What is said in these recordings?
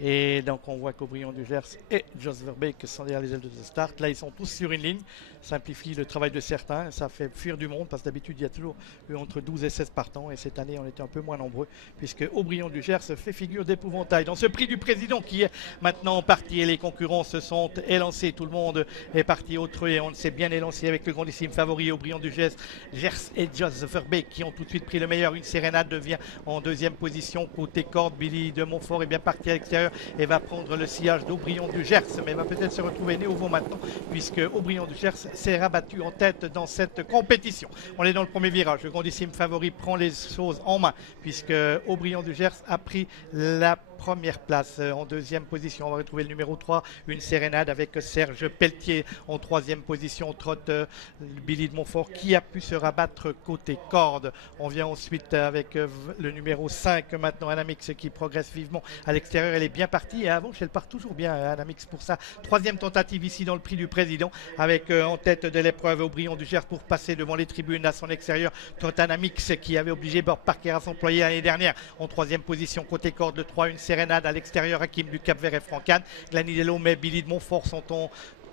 Et donc on voit qu'Aubryon du Gers et Jos Verbeek sont derrière les ailes de start. Là ils sont tous sur une ligne, simplifie le travail de certains, ça fait fuir du monde parce que d'habitude il y a toujours eu entre 12 et 16 partants et cette année on était un peu moins nombreux puisque Aubryon du Gers fait figure d'épouvantail. Dans ce prix du président qui est maintenant parti et les concurrents se sont élancés, tout le monde est parti au treu et on s'est bien élancé avec le grandissime favori Aubryon du Gers et Jos Verbeek qui ont tout de suite pris le meilleur. Une sérénade devient en deuxième position côté corde. Billy de Montfort est bien parti à l'extérieur et va prendre le sillage d'Aubryon du Gers, mais va peut-être se retrouver néo maintenant puisque Aubryon du Gers s'est rabattu en tête dans cette compétition. On est dans le premier virage, le grandissime favori prend les choses en main puisque Aubryon du Gers a pris la première place. En deuxième position on va retrouver le numéro 3, une sérénade avec Serge Pelletier. En troisième position trotte Billy de Montfort qui a pu se rabattre côté corde. On vient ensuite avec le numéro 5 maintenant, Anamix, qui progresse vivement à l'extérieur. Elle est bien partie et avant elle part toujours bien, Anamix, pour sa troisième tentative ici dans le prix du président avec en tête de l'épreuve Aubryon du Gers pour passer devant les tribunes à son extérieur. Trotte Anamix qui avait obligé Bob Parker à s'employer l'année dernière. En troisième position côté corde, le 3, une sérénade à l'extérieur, Hakim du Cap-Vert et Francan. Glanidello mais Billy de Montfort sont en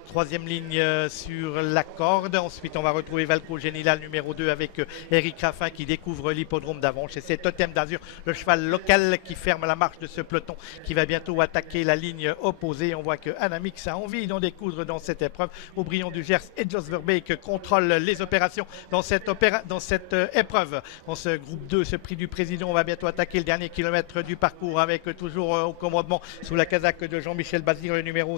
troisième ligne sur la corde. Ensuite on va retrouver Valco Genila, le numéro 2, avec Eric Raffin qui découvre l'hippodrome d'Avanches et c'est Totem d'Azur, le cheval local, qui ferme la marche de ce peloton qui va bientôt attaquer la ligne opposée. On voit que Anamix a envie d'en découdre dans cette épreuve. Aubryon du Gers et Jos Verbeek contrôlent les opérations dans cette épreuve. Dans ce groupe 2, ce prix du président, on va bientôt attaquer le dernier kilomètre du parcours avec toujours au commandement sous la casaque de Jean-Michel Bazir, le numéro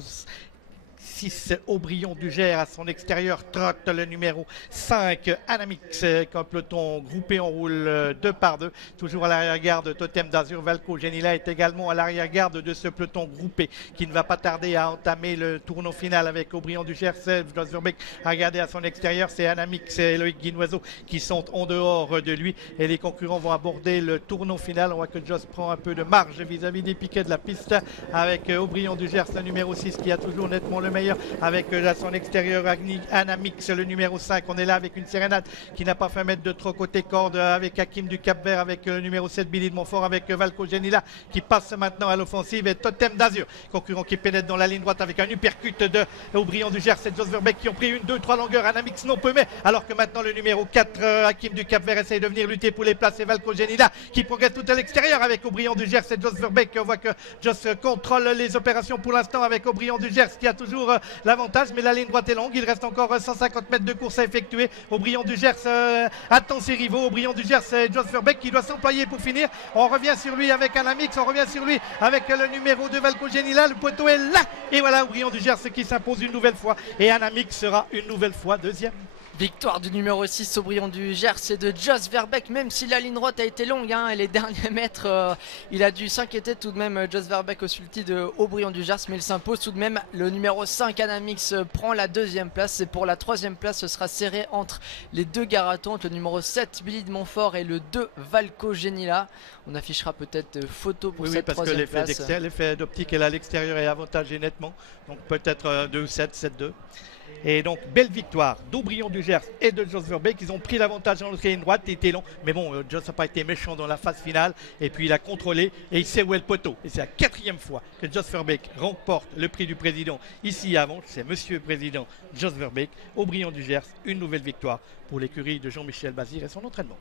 6, Aubryon du Gers. À son extérieur trotte le numéro 5, Anamix, qu'un peloton groupé en roule 2 par 2. Toujours à l'arrière-garde, Totem d'Azur. Valco Genila est également à l'arrière-garde de ce peloton groupé qui ne va pas tarder à entamer le tournoi final avec Aubryon du Gers. Jos Verbeek à regarder à son extérieur, c'est Anamix et Loïc Guinoiseau qui sont en dehors de lui et les concurrents vont aborder le tournoi final. On voit que Jos prend un peu de marge vis-à-vis des piquets de la piste avec Aubryon du Gers, le numéro 6, qui a toujours nettement le meilleur avec à son extérieur Anamix, le numéro 5. On est là avec une sérénade qui n'a pas fait mettre de trop côté corde avec Hakim du Cap-Vert, avec le numéro 7 Billy de Montfort, avec Valco Genila qui passe maintenant à l'offensive et Totem d'Azur, concurrent qui pénètre dans la ligne droite avec un uppercut de Aubryon du Gers et Jos Verbeek qui ont pris une, deux, trois longueurs. Anamix non peu mais alors que maintenant le numéro 4 Hakim du Cap-Vert essaye de venir lutter pour les places et Valco Genila qui progresse tout à l'extérieur avec Aubryon du Gers et Jos Verbeek. On voit que Jos contrôle les opérations pour l'instant avec Aubryon du Gers qui a toujours l'avantage, mais la ligne droite est longue, il reste encore 150 mètres de course à effectuer. Aubryon du Gers attend ses rivaux, Aubryon du Gers et Jos Verbeek qui doit s'employer pour finir. On revient sur lui avec Anamix, on revient sur lui avec le numéro 2 Valco Genila, le poteau est là et voilà Aubryon du Gers qui s'impose une nouvelle fois et Anamix sera une nouvelle fois deuxième. Victoire du numéro 6 Aubryon du Gers et de Jos Verbeek, même si la ligne droite a été longue et les derniers mètres il a dû s'inquiéter tout de même Jos Verbeek au sulti de Aubryon du Gers, mais il s'impose tout de même. Le numéro 5 Anamix prend la deuxième place et pour la troisième place ce sera serré entre les deux garatontes, le numéro 7 Billy de Montfort et le 2 Valco Genila. On affichera peut-être photo pour cette troisième place. Parce que l'effet d'optique est là à l'extérieur et avantagé nettement, donc peut-être 2-7, 7-2. Et donc, belle victoire d'Aubryon du Gers et de Jos Verbeek. Ils ont pris l'avantage dans l'autre ligne droite, c'était long. Mais bon, Jos n'a pas été méchant dans la phase finale. Et puis, il a contrôlé et il sait où est le poteau. Et c'est la 4e fois que Jos Verbeek remporte le prix du président ici à Avanches. C'est Monsieur le Président Jos Verbeek. Aubryon du Gers, une nouvelle victoire pour l'écurie de Jean-Michel Bazir et son entraînement.